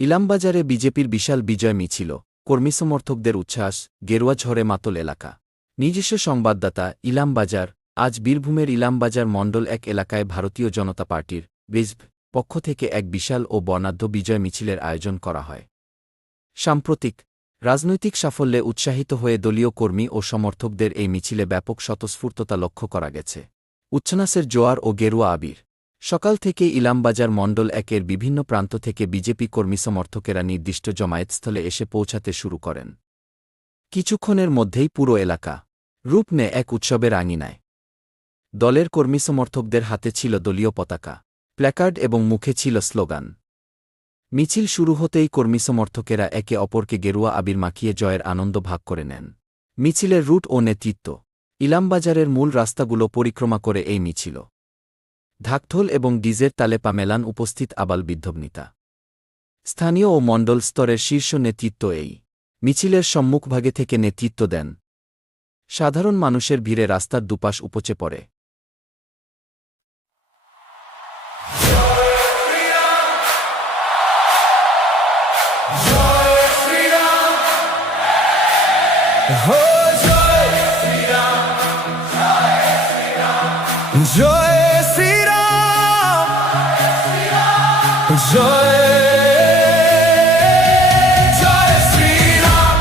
ইলামবাজারে বিজেপির বিশাল বিজয় মিছিল, কর্মী সমর্থকদের উচ্ছ্বাস, গেরুয়া ঝড়ে মাতল এলাকা। নিজস্ব সংবাদদাতা, ইলামবাজার। আজ বীরভূমের ইলামবাজার মণ্ডল ১ এলাকায় ভারতীয় জনতা পার্টির বিজেপি পক্ষ থেকে এক বিশাল ও বর্ণাঢ্য বিজয় মিছিলের আয়োজন করা হয়। সাম্প্রতিক রাজনৈতিক সাফল্যে উৎসাহিত হয়ে দলীয় কর্মী ও সমর্থকদের এই মিছিলে ব্যাপক স্বতঃস্ফূর্ততা লক্ষ্য করা গেছে। উচ্ছ্বাসের জোয়ার ও গেরুয়া আবির। সকাল থেকে ইলামবাজার মণ্ডল ১-এর বিভিন্ন প্রান্ত থেকে বিজেপি কর্মী সমর্থকেরা নির্দিষ্ট জমায়েতস্থলে এসে পৌঁছাতে শুরু করেন। কিছুক্ষণের মধ্যেই পুরো এলাকা রূপ নেয় এক উৎসবের আঙিনায়। দলের কর্মী সমর্থকদের হাতে ছিল দলীয় পতাকা, প্ল্যাকার্ড এবং মুখে ছিল স্লোগান। মিছিল শুরু হতেই কর্মী সমর্থকেরা একে অপরকে গেরুয়া আবির মাখিয়ে জয়ের আনন্দ ভাগ করে নেন। মিছিলের রুট ও নেতৃত্ব। ইলামবাজারের মূল রাস্তাগুলো পরিক্রমা করে এই মিছিল। ঢাকঢোল এবং ডিজের তালে পা মেলান উপস্থিত আবাল-বৃদ্ধবনিতা। স্থানীয় ও মণ্ডল স্তরের শীর্ষ নেতৃত্ব এই মিছিলের সম্মুখভাগে থেকে নেতৃত্ব দেন। সাধারণ মানুষের ভিড়ে রাস্তার দুপাশ উপচে পড়ে। জয় শ্রীরাম, জয় জয় শ্রীরাম,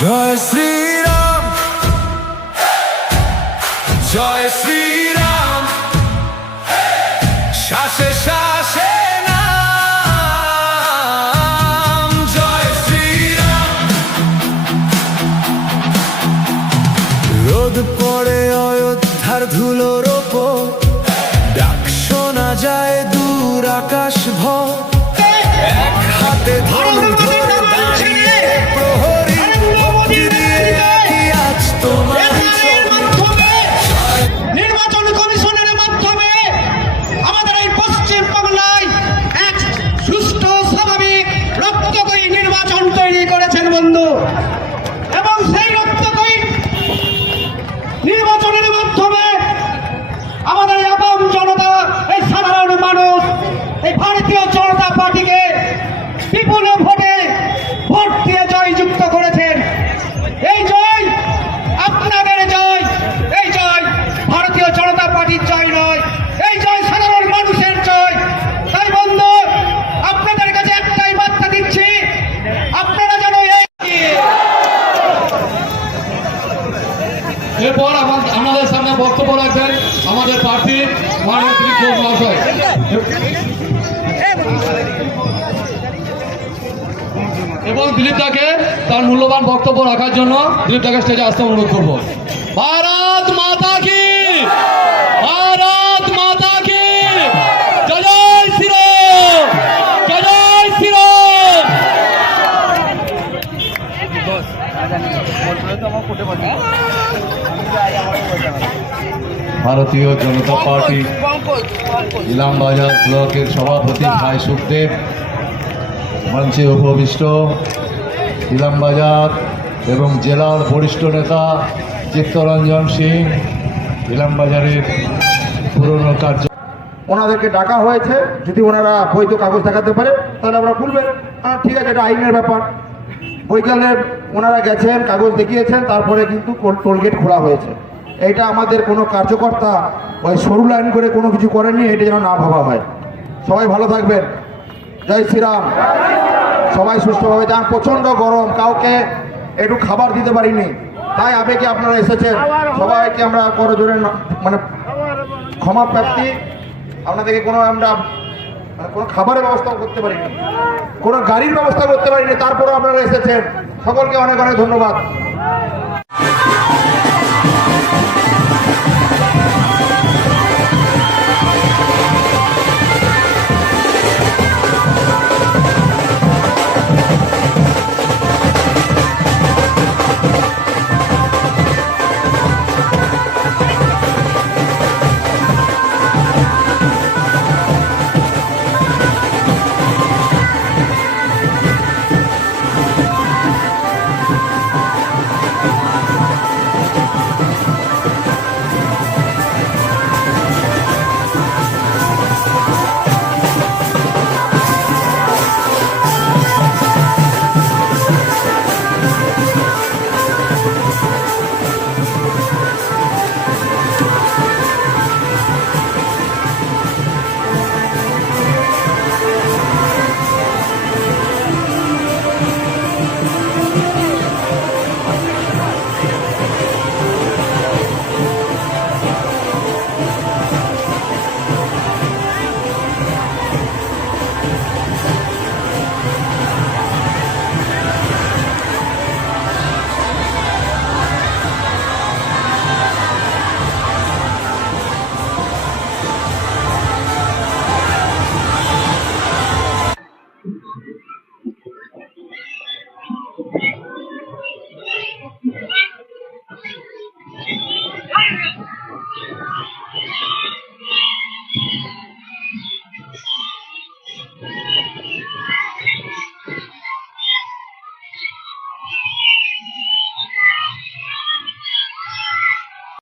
জয় শ্রীরাম, জয় শ্রীরাম, শ্বাসে শ্বাসে নাম, জয় শ্রীরাম। রোদ পড়ে অযোধ্যার ধুলোর ওপর, ডাক শোনা যায় দূর আকাশ ভর, এক হাতে ধনুক ধরে দাঁড়িয়ে প্রহরী ভক্তি দিয়ে ডাকি আজ তোমার নির্বাচন কমিশনের মাধ্যমে আমাদের এই পশ্চিম বাংলায় এক সুষ্ঠু স্বাভাবিক রক্তকয়ী নির্বাচন তৈরি করেছেন বন্ধু, এবং সেই রক্তকয়ী নির্বাচনের মাধ্যমে আমাদের আপাম জনতা, এই সাধারণ মানুষ এই ভারতীয় জনতা পার্টিকে বিপুল ভোটে ভোট দিয়ে জয়যুক্ত করেছেন। এই জয় আপনাদের জয়, এই জয় ভারতীয় জনতা পার্টির জয় নয়, এই জয় সাধারণ মানুষের জয়। তাই বন্ধু, আপনাদের কাছে একটাই বার্তা দিচ্ছি, আপনারা যেন এরপর আমাদের সামনে বক্তব্য রাখবেন আমাদের প্রার্থী মাননীয় দিলীপ ঘোষ মহাশয়। এবং দিলীপ দাকে তার মূল্যবান বক্তব্য রাখার জন্য দিলীপ দাকে স্টেজে আসতে অনুরোধ করব। ভারত মাতা কি, ভারত মাতা কি, জয় জয় শ্রীরাম, জয় জয় শ্রীরাম। ভারতীয় জনতা পার্টি ইলামবাজার ব্লকের সভাপতি ভাই সুখদেব, মঞ্চে উপবিষ্ট ইলামবাজার এবং জেলার বরিষ্ঠ নেতা চিত্তরঞ্জন সিং, ইলামবাজারের পুরনো কার্য। ওনাদেরকে ডাকা হয়েছে, যদি ওনারা বৈধ কাগজ দেখাতে পারে তাহলে আমরা খুলবেন। ঠিক আছে, এটা আইনের ব্যাপার। বৈকালে ওনারা গেছেন, কাগজ দেখিয়েছেন, তারপরে কিন্তু টোলগেট খোলা হয়েছে। এইটা আমাদের কোনো কার্যকর্তা ওই সরু লাইন করে কোনো কিছু করেনি, এটা যেন না ভাবা হয়। সবাই ভালো থাকবেন, জয় শ্রীরাম। সবাই সুস্থভাবে যান। প্রচণ্ড গরম, কাউকে একটু খাবার দিতে পারিনি, তাই আবেগে আপনারা এসেছেন। সবাইকে আমরা করজোরে মানে ক্ষমা প্রাপ্তি। আপনাদেরকে আমরা কোনো খাবারের ব্যবস্থা করতে পারিনি, কোনো গাড়ির ব্যবস্থা করতে পারিনি, তারপরে আপনারা এসেছেন। সকলকে অনেক অনেক ধন্যবাদ।